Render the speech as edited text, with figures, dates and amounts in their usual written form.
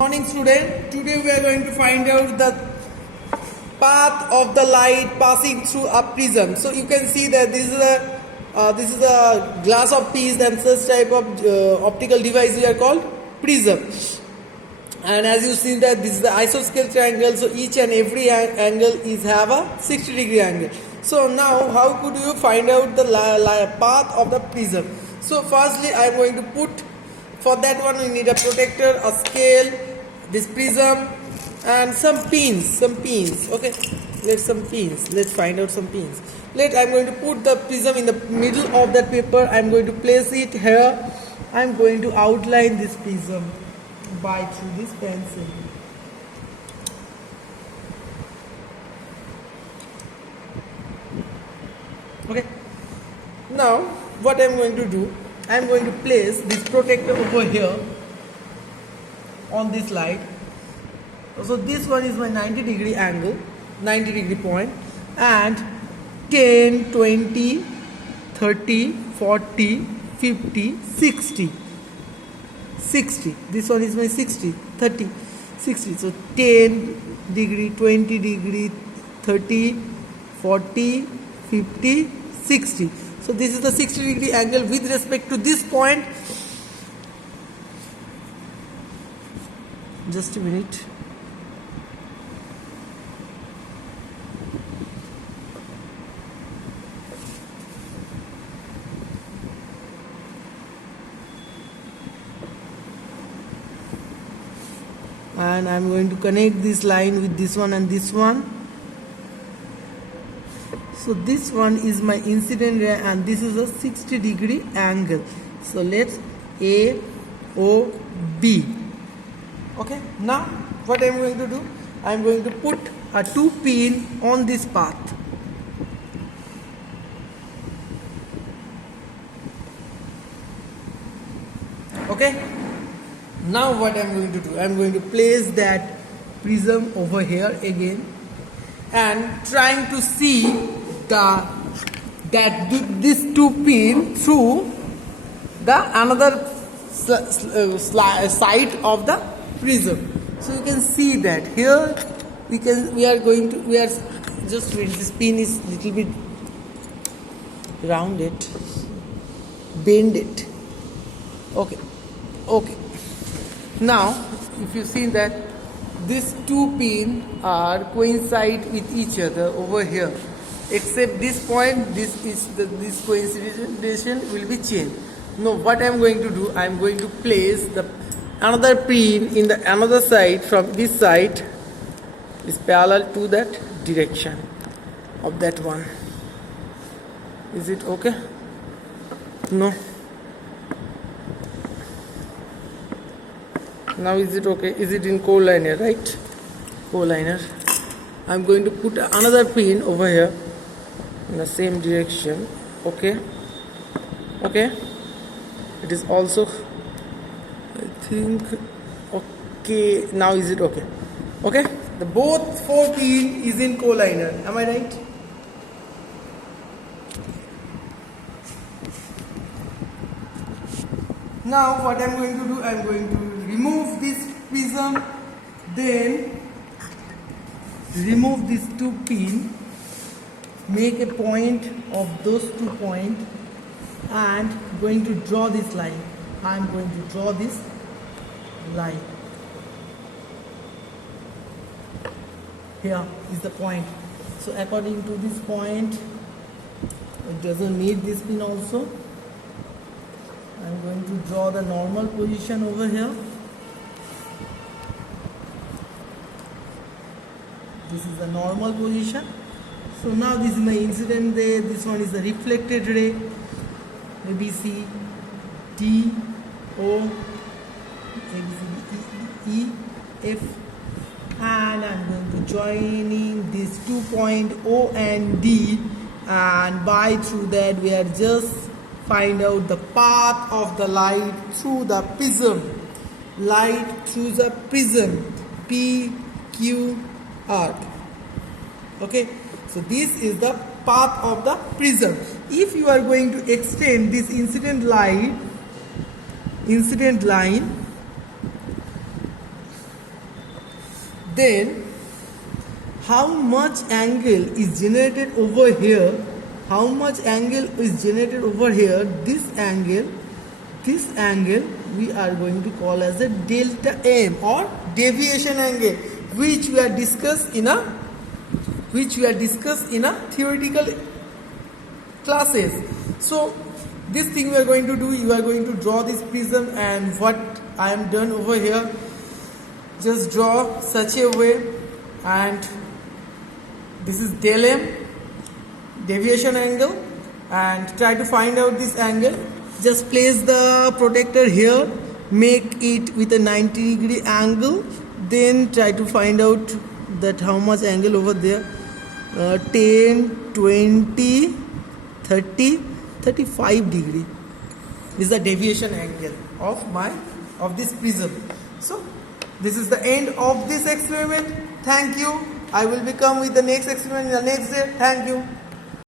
Morning student, today we are going to find out the path of the light passing through a prism. So you can see that this is a glass of piece, and such type of optical device we are called prism. And as you see that this is the isosceles triangle, so each and every angle is have a 60-degree angle. So now how could you find out the path of the prism? So firstly I am going to put, for that one we need a protector, a scale, this prism, and some pins. Okay, let's find out some pins. I'm going to put the prism in the middle of that paper. I'm going to place it here. I'm going to outline this prism through this pencil. Okay, now what I'm going to do, I'm going to place this protector over here on this light. So this one is my 90-degree angle, 90-degree point, and 10, 20, 30, 40, 50, 60. This one is my 60, 30, 60. So 10 degree, 20 degree, 30, 40, 50, 60. So this is the 60-degree angle with respect to this point. Just a minute. And I'm going to connect this line with this one and this one. So this one is my incident ray, and this is a 60-degree angle. So let's A, O, B. Okay, now what I'm going to do, I'm going to put a 2 pin on this path. Okay, now what I'm going to do, I'm going to place that prism over here again, and trying to see this 2 pin through the another side of the prism. So you can see that here this pin is little bit rounded, bend it. Okay. Now if you see that these 2 pins are coincide with each other over here, except this point, this coincidence will be changed. Now what I am going to do, I am going to place another pin in the another side. From this side is parallel to that direction of that one. Is it okay? No. Now is it okay? Is it in co-liner, right? Co-liner. I'm going to put another pin over here in the same direction. Okay. It is also, I think, okay. Now is it okay? Okay. The both 4 pin is in co-liner. Am I right? Now what I'm going to do, I'm going to remove this prism, then remove these 2 pins, make a point of those 2 points, and going to draw this line. I'm going to draw this line. Here is the point. So according to this point, it doesn't need this pin also. I'm going to draw the normal position over here. This is the normal position. So now this is my incident ray, this one is the reflected ray. A, B, C, D, O, A, B, C, D, E, F, and I'm going to joining these 2 points O and D, and by through that we are just find out the path of the light through the prism. Light through the prism, P, Q, R. Okay, so this is the path of the prism. If you are going to extend this incident line then how much angle is generated over here, how much angle is generated over here, this angle we are going to call as a delta M or deviation angle, which we are discussed in a theoretical classes. So this thing we are going to do, you are going to draw this prism, and what I am done over here, just draw such a way, and this is del M, deviation angle, and try to find out this angle. Just place the protector here, make it with a 90-degree angle, then try to find out that how much angle over there, 10, 20, 30, 35 degree is the deviation angle of this prism. So this is the end of this experiment. Thank you. I will be come with the next experiment the next day. Thank you.